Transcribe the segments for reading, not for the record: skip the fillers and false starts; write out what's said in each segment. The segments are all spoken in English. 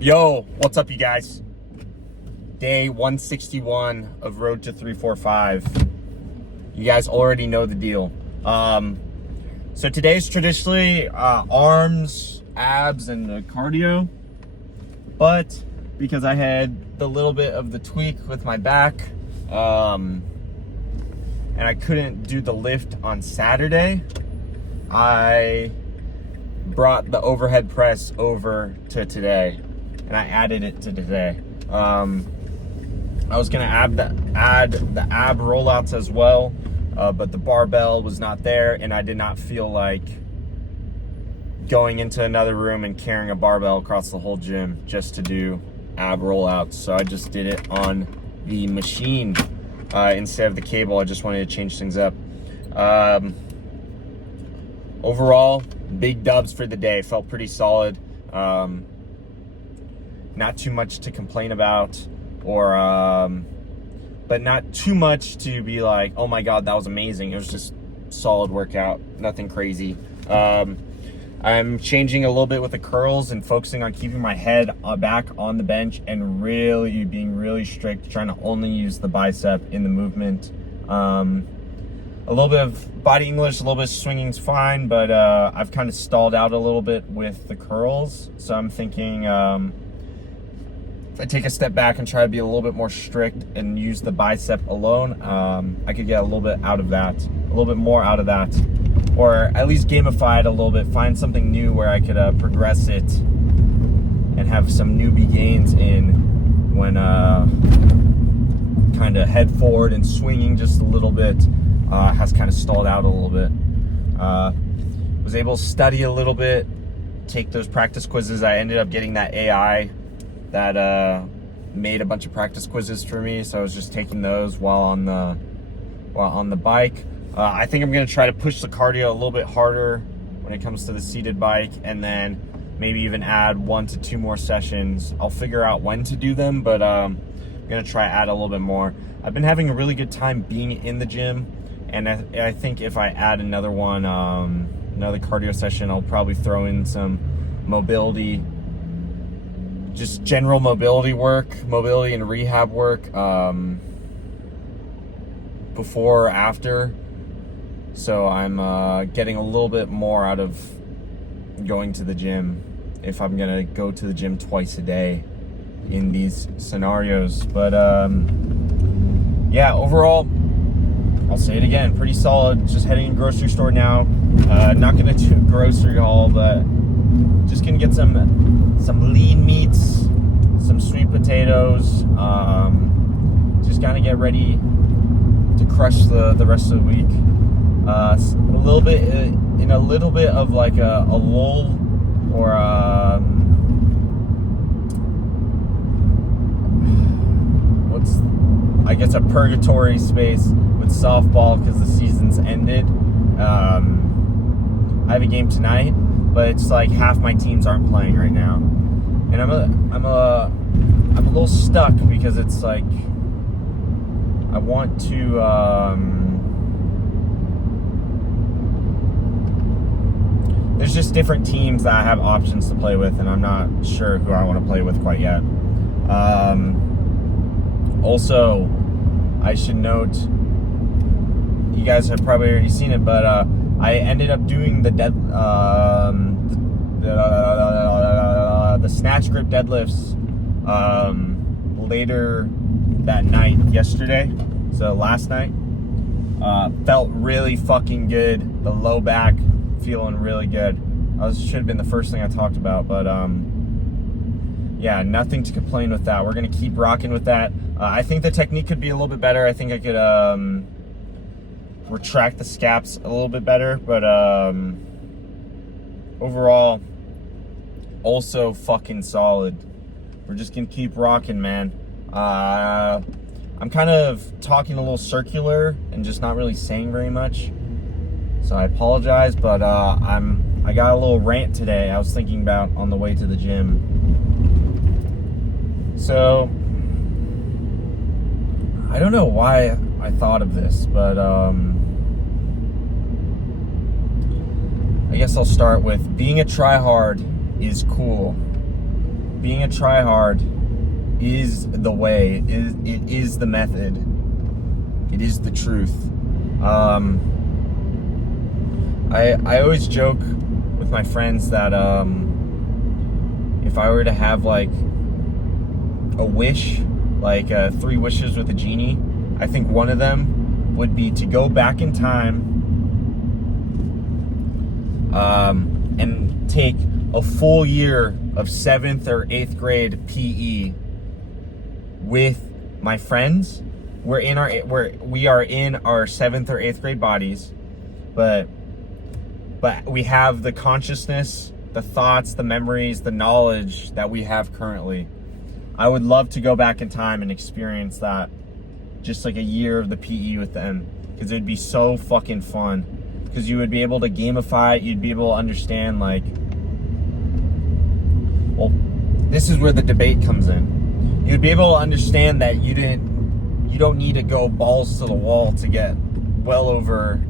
Yo, what's up, you guys? Day 161 of Road to 345. You guys already know the deal. So today's traditionally arms, abs, and cardio. But because I had the little bit of the tweak with my back, and I couldn't do the lift on Saturday, I brought the overhead press over to today. And I added it to today. I was gonna add the ab rollouts as well, but the barbell was not there, and I did not feel like going into another room and carrying a barbell across the whole gym just to do ab rollouts. So I just did it on the machine instead of the cable. I just wanted to change things up. Overall, big dubs for the day. Felt pretty solid. Not too much to complain about, but not too much to be like, oh my God, that was amazing. It was just solid workout, nothing crazy. I'm changing a little bit with the curls and focusing on keeping my head back on the bench and really being really strict, trying to only use the bicep in the movement. A little bit of body English, a little bit of swinging is fine, but I've kind of stalled out a little bit with the curls. So I'm thinking, if I take a step back and try to be a little bit more strict and use the bicep alone, I could get a little bit out of that, a little bit more out of that, or at least gamify it a little bit, find something new where I could progress it and have some newbie gains in when kind of head forward and swinging just a little bit has kind of stalled out a little bit. Was able to study a little bit, take those practice quizzes. I ended up getting that AI that made a bunch of practice quizzes for me, so I was just taking those while on the bike. I think I'm gonna try to push the cardio a little bit harder when it comes to the seated bike, and then maybe even add 1 to 2 more sessions. I'll figure out when to do them, but I'm gonna try to add a little bit more. I've been having a really good time being in the gym, and I think if I add another one, another cardio session, I'll probably throw in some mobility, just general mobility and rehab work before or after. So I'm getting a little bit more out of going to the gym if I'm gonna go to the gym twice a day in these scenarios. But yeah, overall, I'll say it again, pretty solid. Just heading to the grocery store now. Not gonna do a grocery haul, but just gonna get some lean meats, some sweet potatoes, just kind of get ready to crush the rest of the week. A little bit of like a lull, or I guess a purgatory space with softball because the season's ended. I have a game tonight, but it's like half my teams aren't playing right now, and I'm a little stuck because it's like I want to. There's just different teams that I have options to play with, and I'm not sure who I want to play with quite yet. Also, I should note, you guys have probably already seen it, but I ended up doing the snatch grip deadlifts later that night yesterday. So last night felt really fucking good. The low back feeling really good. Should have been the first thing I talked about, but yeah, nothing to complain with that. We're gonna keep rocking with that. I think the technique could be a little bit better. I think I could retract the scaps a little bit better, but overall, also fucking solid. We're just gonna keep rocking, man. I'm kind of talking a little circular and just not really saying very much, so I apologize, but I got a little rant today I was thinking about on the way to the gym. So I don't know why I thought of this, but I guess I'll start with being a tryhard is cool. being a tryhard is the way. It is the method. It is the truth. I always joke with my friends that if I were to have like a wish, like 3 wishes with a genie, I think one of them would be to go back in time and take a full year of 7th or 8th grade PE with my friends. We are in our 7th or 8th grade bodies, but we have the consciousness, the thoughts, the memories, the knowledge that we have currently. I would love to go back in time and experience that, just like a year of the PE with them, because it'd be so fucking fun. Because you would be able to gamify it, you'd be able to understand, like, well, this is where the debate comes in. You'd be able to understand that you don't need to go balls to the wall to get well over,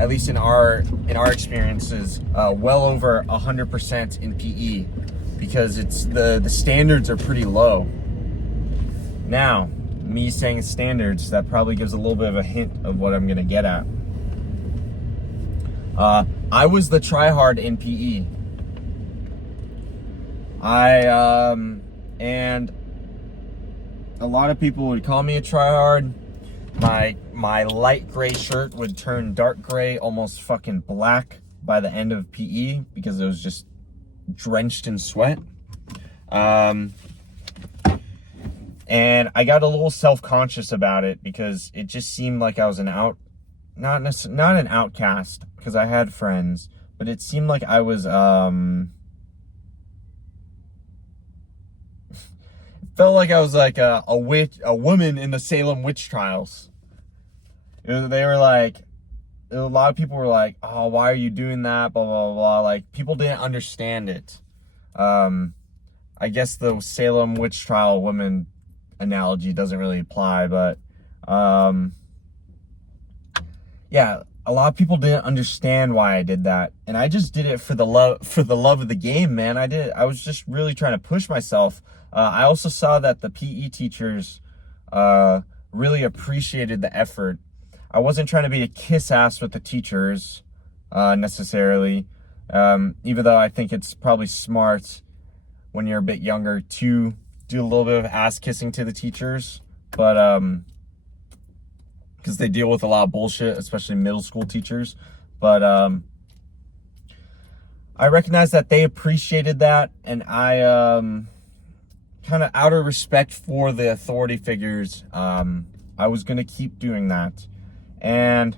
at least in our experiences, well over 100% in PE, because it's the standards are pretty low. Now, me saying standards, that probably gives a little bit of a hint of what I'm gonna get at. I was the tryhard in PE. And a lot of people would call me a tryhard. My light gray shirt would turn dark gray, almost fucking black by the end of PE, because it was just drenched in sweat. And I got a little self-conscious about it, because it just seemed like I was not an outcast, because I had friends, but it seemed like I was felt like I was like a woman in the Salem witch trials. They were like, a lot of people were like, oh, why are you doing that? Blah, blah, blah. Like, people didn't understand it. I guess the Salem witch trial woman analogy doesn't really apply, but yeah, a lot of people didn't understand why I did that. And I just did it for the love of the game, man. I was just really trying to push myself. I also saw that the PE teachers really appreciated the effort. I wasn't trying to be a kiss ass with the teachers necessarily, even though I think it's probably smart when you're a bit younger to do a little bit of ass kissing to the teachers, but because they deal with a lot of bullshit, especially middle school teachers. But I recognize that they appreciated that, and I kind of, out of respect for the authority figures, I was going to keep doing that. And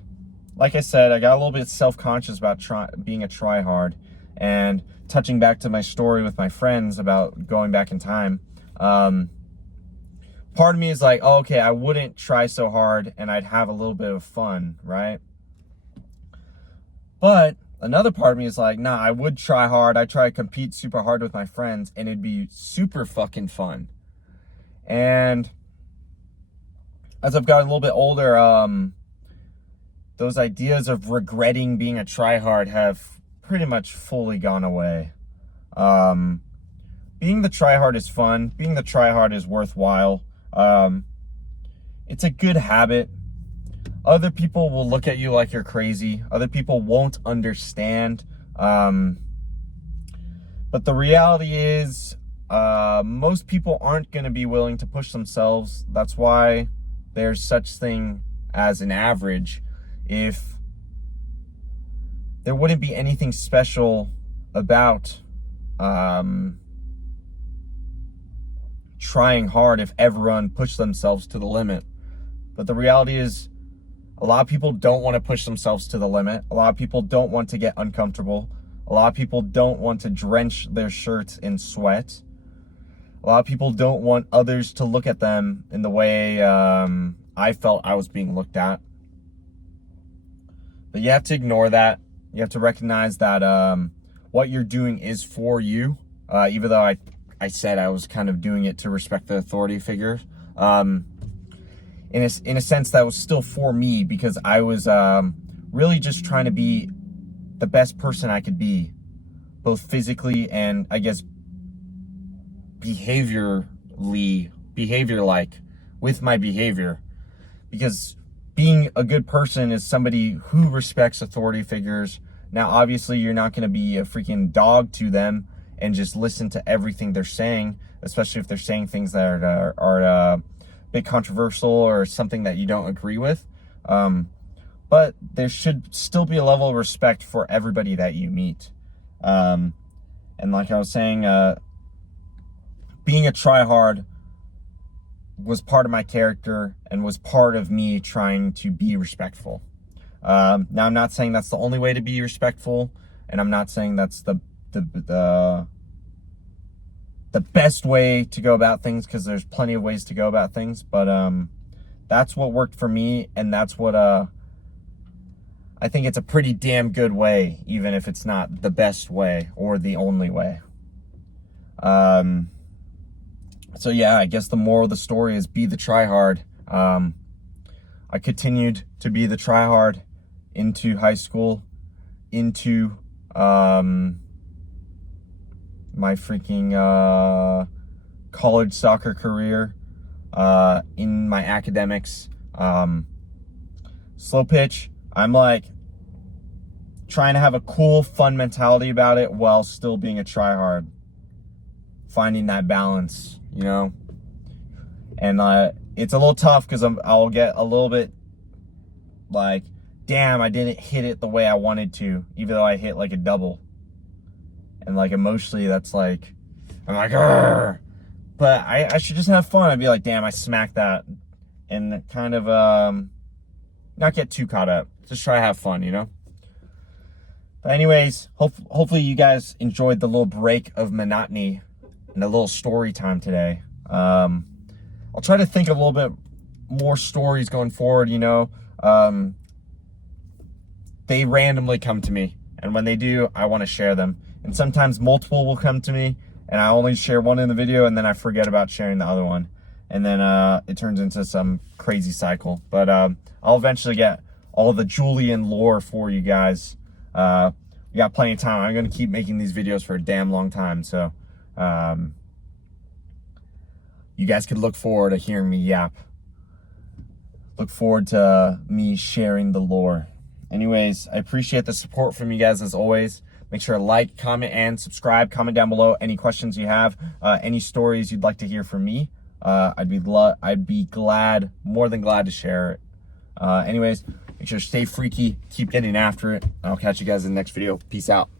like I said, I got a little bit self-conscious about being a tryhard, and touching back to my story with my friends about going back in time. Part of me is like, oh, okay, I wouldn't try so hard and I'd have a little bit of fun, right? But another part of me is like, nah, I would try hard. I'd try to compete super hard with my friends, and it'd be super fucking fun. And as I've gotten a little bit older, those ideas of regretting being a tryhard have pretty much fully gone away. Being the tryhard is fun. Being the tryhard is worthwhile. It's a good habit. Other people will look at you like you're crazy. Other people won't understand. But the reality is, most people aren't going to be willing to push themselves. That's why there's such thing as an average. If there wouldn't be anything special about trying hard if everyone pushed themselves to the limit. But the reality is, a lot of people don't want to push themselves to the limit. A lot of people don't want to get uncomfortable. A lot of people don't want to drench their shirts in sweat. A lot of people don't want others to look at them in the way I felt I was being looked at. But you have to ignore that. You have to recognize that what you're doing is for you. Even though I said I was kind of doing it to respect the authority figure. In a sense, that was still for me, because I was really just trying to be the best person I could be, both physically and, I guess, behavior-like with my behavior, because being a good person is somebody who respects authority figures. Now, obviously, you're not going to be a freaking dog to them and just listen to everything they're saying, especially if they're saying things that are a bit controversial or something that you don't agree with. But there should still be a level of respect for everybody that you meet. And like I was saying, being a tryhard was part of my character and was part of me trying to be respectful. Now, I'm not saying that's the only way to be respectful, and I'm not saying that's the best way to go about things, because there's plenty of ways to go about things. But that's what worked for me, and that's what I think it's a pretty damn good way, even if it's not the best way or the only way. So yeah, I guess the moral of the story is be the tryhard. I continued to be the tryhard into high school, into my freaking college soccer career, in my academics. Slow pitch, I'm like trying to have a cool, fun mentality about it while still being a tryhard. Finding that balance, you know? And it's a little tough, because I'll get a little bit like, damn, I didn't hit it the way I wanted to, even though I hit like a double. And like emotionally, that's like, I'm like, argh. But I should just have fun. I'd be like, damn, I smacked that. And kind of not get too caught up. Just try to have fun, you know? But anyways, hopefully you guys enjoyed the little break of monotony and a little story time today. I'll try to think of a little bit more stories going forward, you know? They randomly come to me, and when they do, I want to share them. And sometimes multiple will come to me, and I only share one in the video, and then I forget about sharing the other one. And then it turns into some crazy cycle. But I'll eventually get all the Julian lore for you guys. We got plenty of time. I'm going to keep making these videos for a damn long time. So you guys could look forward to hearing me yap. Look forward to me sharing the lore. Anyways, I appreciate the support from you guys as always. Make sure to like, comment, and subscribe. Comment down below any questions you have, any stories you'd like to hear from me. I'd be glad, more than glad to share it. Anyways, make sure to stay freaky, keep getting after it. I'll catch you guys in the next video. Peace out.